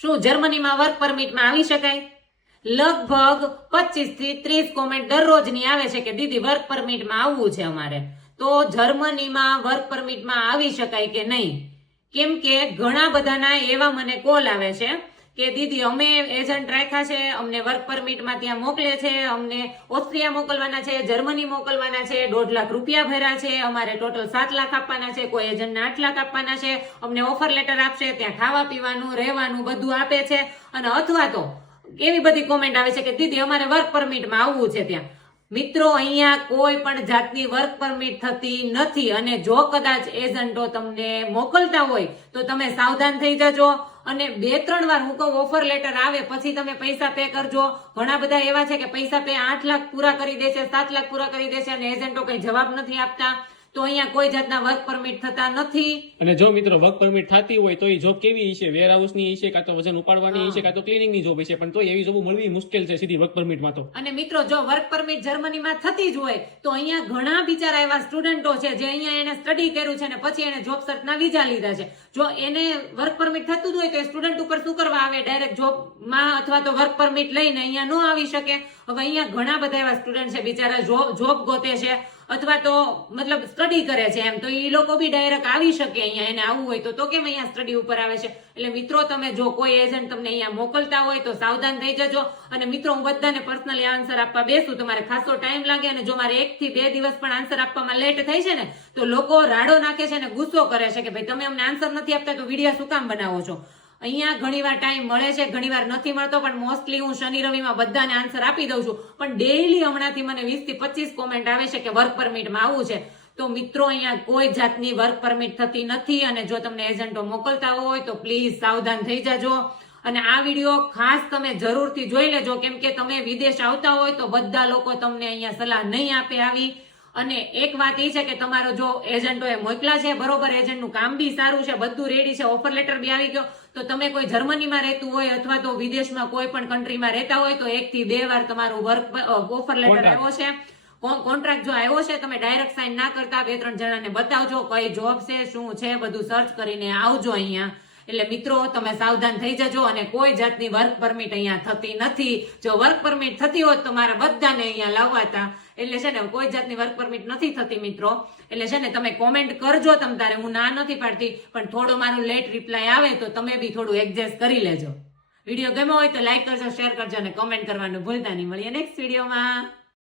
શું જર્મનીમાં વર્ક પરમિટમાં આવી શકાય? લગભગ 25 થી 30 કોમેન્ટ દરરોજની આવે છે કે દીદી વર્ક પરમિટમાં આવવું છે અમારે. તો જર્મનીમાં વર્ક પરમિટમાં આવી શકાય કે નહીં? કેમ કે ઘણા બધાના એવા મને કોલ આવે છે કે દીદી અમે એજન્ટ રાખ્યા છે, અમને વર્ક પરમિટમાં ત્યાં મોકલે છે, અમને ઓસ્ટ્રિયા મોકલવાના છે, જર્મની મોકલવાના છે, 1.5 લાખ રૂપિયા ભર્યા છે, અમારે ટોટલ 7 લાખ આપવાના છે, કોઈ એજન્ટને 8 લાખ આપવાના છે, અમને ઓફર લેટર આપશે, ત્યાં ખાવા પીવાનું રહેવાનું બધું આપે છે. અને અથવા તો એવી બધી કોમેન્ટ આવે છે કે દીદી અમારે વર્ક પરમિટમાં આવવું છે ત્યાં. મિત્રો, અહીંયા કોઈ પણ જાતની વર્ક પરમિટ થતી નથી. અને જો કદાચ એજન્ટો તમને મોકલતા હોય તો તમે સાવધાન થઈ જજો. અને 2-3 વાર હું કહું ઓફર લેટર આવે પછી તમે પૈસા પે કરજો. ઘણા બધા એવા છે કે પૈસા પે 8 લાખ પૂરા કરી દે છે, 7 લાખ પૂરા કરી દે છે અને એજન્ટો કઈ જવાબ નથી આપતા. તો અહીંયા કોઈ જાતના વર્ક પરમિટ થતા નથી. અને જો મિત્રો વર્ક પરમિટ થતી હોય તો એ જોબ કેવી હશે? વેરહાઉસ ની હશે, કાં તો વજન ઉપાડવાની હશે, કાં તો ક્લિનિંગ ની જોબ હશે. પણ તો એવી જોબ મળવી મુશ્કેલ છે સીધી વર્ક પરમિટમાં તો. અને મિત્રો, જો વર્ક પરમિટ જર્મનીમાં થતી જ હોય તો અહીંયા ઘણા બિચારા એવા સ્ટુડન્ટો છે જે અહીંયા એને સ્ટડી કર્યું છે અને પછી એને જોબ સર્ચના વિઝા લીધા છે. જો એને વર્ક પરમિટ થતું જ હોય તો એ સ્ટુડન્ટ ઉપર શું કરવા આવે? ડાયરેક્ટ જોબમાં અથવા તો વર્ક પરમિટ લઈને અહીંયા ન આવી શકે. હવે અહીંયા ઘણા બધા એવા સ્ટુડન્ટ છે બિચારા જોબ ગોતે છે અથવા તો મતલબ સ્ટડી કરે છે એમ, તો એ લોકો બી ડાયરેક્ટ આવી શકે અહીંયા એને આવવું હોય તો કેમ અહીંયા સ્ટડી ઉપર આવે છે? એટલે મિત્રો, તમે જો કોઈ એજન્ટ તમને અહીંયા મોકલતા હોય તો સાવધાન થઈ જજો. અને મિત્રો, હું બધાને પર્સનલી આન્સર આપવા બેસું તો મારે ખાસો ટાઈમ લાગે અને જો મારે 1 થી 2 દિવસ પણ આન્સર આપવામાં લેટ થાય છે ને તો લોકો રાડો નાખે છે અને ગુસ્સો કરે છે કે ભાઈ તમે અમને આન્સર નથી આપતા તો વિડીયો શું કામ બનાવો છો? અહીંયા ઘણીવાર ટાઈમ મળે છે, ઘણીવાર નથી મળતો, પણ મોસ્ટલી હું શનિ રવિમાં બધાને આન્સર આપી દઉં છું. પણ ડેઈલી હમણાંથી મને 20 થી 25 કોમેન્ટ આવે છે કે વર્ક પરમિટમાં આવવું છે. તો મિત્રો, અહીંયા કોઈ જાતની વર્ક પરમિટ થતી નથી. અને જો તમને એજન્ટો મોકલતા હોય તો પ્લીઝ સાવધાન થઈ જાજો. અને આ વિડીયો ખાસ તમે જરૂરથી જોઈ લેજો, કેમ કે તમે વિદેશ આવતા હોય તો બધા લોકો તમને અહીંયા સલાહ નહીં આપે આવી. અને એક વાત એ છે કે તમારો જો એજન્ટોએ મોકલા છે બરોબર, એજન્ટનું કામ બી સારું છે, બધું રેડી છે, ઓફર લેટર બી આવી ગયો, તો તમે કોઈ જર્મનીમાં રહેતું હોય અથવા તો વિદેશમાં કોઈ પણ કન્ટ્રીમાં રહેતા હોય તો 1 થી 2 વાર તમારું ઓફર લેટર આવ્યો છે, કોન્ટ્રાક્ટ જો આવ્યો છે, તમે ડાયરેક્ટ સાઇન ના કરતા 2-3 જણાને બતાવજો કઈ જોબ છે, શું છે, બધું સર્ચ કરીને આવજો અહીંયા. એટલે મિત્રો, તમે સાવધાન થઈ જજો. અને કોઈ જાતની વર્ક પરમિટ અહીંયા થતી નથી. જો વર્ક પરમિટ થતી હોત તો મારે બધાને અહીંયા લાવવાતા. એટલે છે ને કોઈ જાતની વર્ક પરમિટ નથી થતી મિત્રો. એટલે છે ને તમે કોમેન્ટ કરજો તમ તારે, હું ના નથી પાડતી, પણ થોડો મારું લેટ રિપ્લાય આવે તો તમે બી થોડું એડજસ્ટ કરી લેજો. વિડીયો ગમ્યો હોય તો લાઈક કરજો, શેર કરજો અને કોમેન્ટ કરવાનું ભૂલતા નહીં. મળીએ નેક્સ્ટ વિડીયોમાં.